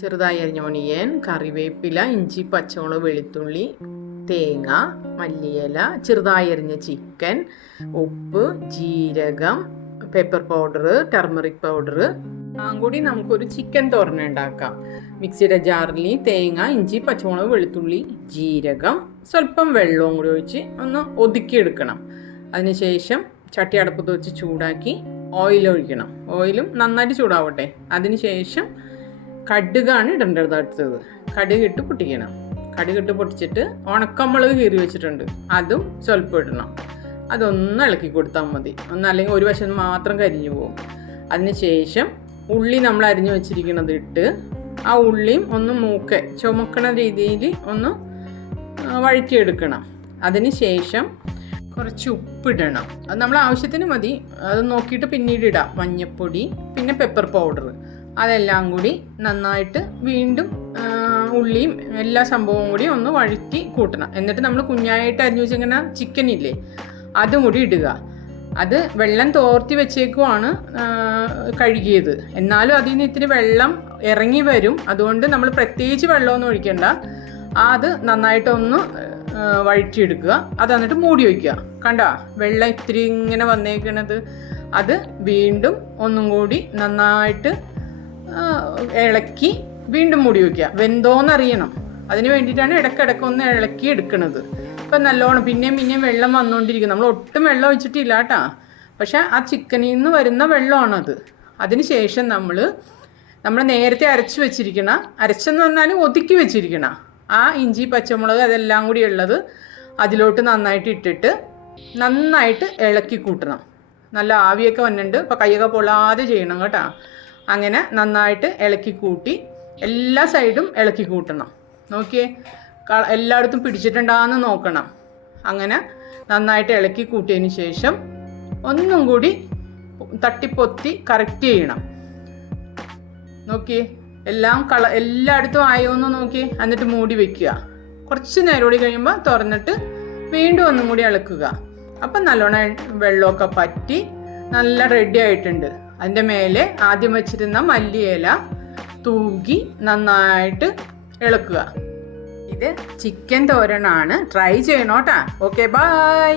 ചെറുതായി അരിഞ്ഞ ഒണിയൻ, കറിവേപ്പില, ഇഞ്ചി, പച്ചമുളക്, വെളുത്തുള്ളി, തേങ്ങ, മല്ലിയില, ചെറുതായി അരിഞ്ഞ ചിക്കൻ, ഉപ്പ്, ജീരകം, പെപ്പർ പൗഡർ, ടർമറിക് പൗഡർ കൂടി നമുക്കൊരു ചിക്കൻ തോരൻ ഉണ്ടാക്കാം. മിക്സിയുടെ ജാറിൽ തേങ്ങ, ഇഞ്ചി, പച്ചമുളക്, വെളുത്തുള്ളി, ജീരകം, സ്വല്പം വെള്ളവും കൂടി ഒഴിച്ച് ഒന്ന് ഒതുക്കിയെടുക്കണം. അതിനുശേഷം ചട്ടി അടുപ്പത്ത് വെച്ച് ചൂടാക്കി ഓയിൽ ഒഴിക്കണം. ഓയിലും നന്നായിട്ട് ചൂടാവട്ടെ. അതിനുശേഷം കടുകാണ് ഇടേണ്ടത്. അടുത്തത് കടുകിട്ട് പൊട്ടിക്കണം. കടുകിട്ട് പൊട്ടിച്ചിട്ട് ഉണക്കമുളക് കീറി വെച്ചിട്ടുണ്ട്, അതും സ്വല്പം ഇടണം. അതൊന്ന് ഇളക്കി കൊടുത്താൽ മതി. അല്ലെങ്കിൽ ഒരു വശം മാത്രം കരിഞ്ഞു പോകും. അതിനുശേഷം ഉള്ളി നമ്മൾ അരിഞ്ഞു വെച്ചിരിക്കുന്നത് ഇട്ട് ആ ഉള്ളിയും ഒന്ന് ചുമക്കണ രീതിയിൽ ഒന്ന് വഴറ്റിയെടുക്കണം. അതിനുശേഷം കുറച്ച് ഉപ്പിടണം. അത് നമ്മൾ ആവശ്യത്തിന് മതി. അത് നോക്കിയിട്ട് പിന്നീട് ഇടാം. മഞ്ഞൾപ്പൊടി, പിന്നെ പെപ്പർ പൗഡർ, അതെല്ലാം കൂടി നന്നായിട്ട് വീണ്ടും ഉള്ളിയും എല്ലാ സംഭവവും കൂടി ഒന്ന് വഴറ്റി കൂട്ടണം. എന്നിട്ട് നമ്മൾ കുഞ്ഞായിട്ട് അരിഞ്ഞു വെച്ചിങ്ങനെ ചിക്കൻ ഇല്ലേ, അതും കൂടി ഇടുക. അത് വെള്ളം തോർത്തി വെച്ചേക്കുവാണ് കഴുകിയത്. എന്നാലും അതിൽ നിന്ന് ഇത്തിരി വെള്ളം ഇറങ്ങി വരും. അതുകൊണ്ട് നമ്മൾ പ്രത്യേകിച്ച് വെള്ളമൊന്നും ഒഴിക്കണ്ട. അത് നന്നായിട്ടൊന്ന് വഴറ്റിയെടുക്കുക. അത് എന്നിട്ട് മൂടി വയ്ക്കുക. കണ്ടോ വെള്ളം ഇത്തിരി ഇങ്ങനെ വന്നേക്കണത്? അത് വീണ്ടും ഒന്നും കൂടി നന്നായിട്ട് ഇളക്കി വീണ്ടും മൂടി വയ്ക്കുക. വെന്തോന്നറിയണം. അതിന് വേണ്ടിയിട്ടാണ് ഇടയ്ക്കിടയ്ക്കൊന്ന് ഇളക്കി എടുക്കുന്നത്. ഇപ്പം നല്ലോണം പിന്നെയും വെള്ളം വന്നുകൊണ്ടിരിക്കും. നമ്മൾ ഒട്ടും വെള്ളം ഒഴിച്ചിട്ടില്ല കേട്ടോ. പക്ഷേ ആ ചിക്കനിൽ നിന്ന് വരുന്ന വെള്ളമാണത്. അതിന് ശേഷം നമ്മൾ നേരത്തെ അരച്ചെന്ന് പറഞ്ഞാൽ ഒതുക്കി വെച്ചിരിക്കണം ആ ഇഞ്ചി, പച്ചമുളക് അതെല്ലാം കൂടി ഉള്ളത് അതിലോട്ട് നന്നായിട്ട് ഇട്ടിട്ട് നന്നായിട്ട് ഇളക്കി കൂട്ടണം. നല്ല ആവിയൊക്കെ വന്നിട്ടുണ്ട്. അപ്പോൾ കൈയൊക്കെ പൊള്ളാതെ ചെയ്യണം കേട്ടോ. അങ്ങനെ നന്നായിട്ട് ഇളക്കി കൂട്ടി എല്ലാ സൈഡും ഇളക്കി കൂട്ടണം. നോക്കിയേ, എല്ലായിടത്തും പിടിച്ചിട്ടുണ്ടാന്ന് നോക്കണം. അങ്ങനെ നന്നായിട്ട് ഇളക്കി കൂട്ടിയതിന് ശേഷം ഒന്നും കൂടി തട്ടിപ്പൊത്തി കറക്റ്റ് ചെയ്യണം. നോക്കിയേ, എല്ലായിടത്തും ആയോ എന്ന് നോക്കി. എന്നിട്ട് മൂടി വെക്കുക. കുറച്ച് നേരം കൂടി കഴിയുമ്പോൾ തുറന്നിട്ട് വീണ്ടും ഒന്നും കൂടി ഇളക്കുക. അപ്പം നല്ലോണം വെള്ളമൊക്കെ പറ്റി നല്ല റെഡി ആയിട്ടുണ്ട്. അതിൻ്റെ മേലെ ആദ്യം വെച്ചിരുന്ന മല്ലിയില തൂകി നന്നായിട്ട് ഇളക്കുക. ഇത് ചിക്കൻ തോരനാണ്. ട്രൈ ചെയ്യണോട്ടാ. Okay, by.